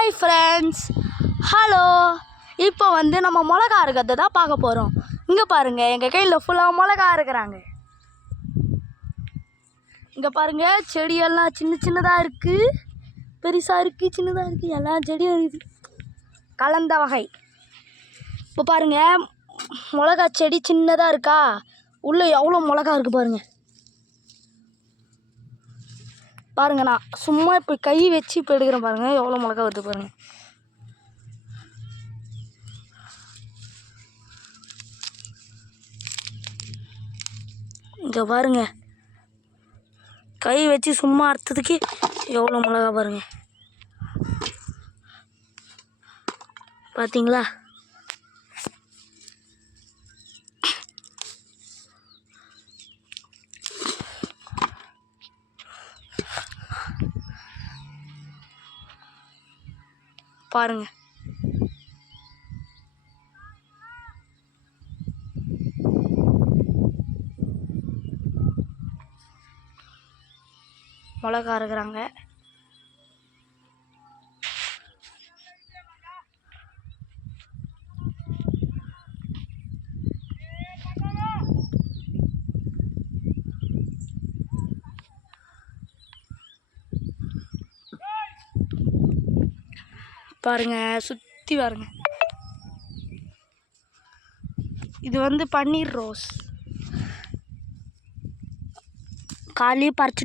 Hi friends, hello. இப்போ நம்ம மிளகா அறுக்கிறத தான் பார்க்க போகிறோம். இங்கே பாருங்கள், எங்கள் கையில் ஃபுல்லாக மிளகா அறுக்கிறாங்க. இங்கே பாருங்கள், செடியெல்லாம் சின்ன சின்னதாக இருக்குது, பெருசாக இருக்குது, சின்னதாக இருக்குது, எல்லா செடியும் இருக்குது, கலந்த வகை. இப்போ பாருங்கள், மிளகா செடி சின்னதாக இருக்கா, உள்ளே எவ்வளோ மிளகா இருக்குது பாருங்கள். பாருங்கள், நான் சும்மா இப்போ கை வச்சு இப்போ எடுக்கிறேன் பாருங்கள், எவ்வளோ மிளகா வருது பாருங்கள். இங்கே பாருங்க, கை வச்சு சும்மா அறுத்ததுக்கு எவ்வளோ மிளகா பாருங்க. பார்த்தீங்களா? பாருங்க, மிளகா அறுக்கிறாங்க. பாருங்க, சுற்றி பாருங்க. இது பன்னீர் ரோஸ். காலையே பறிச்சு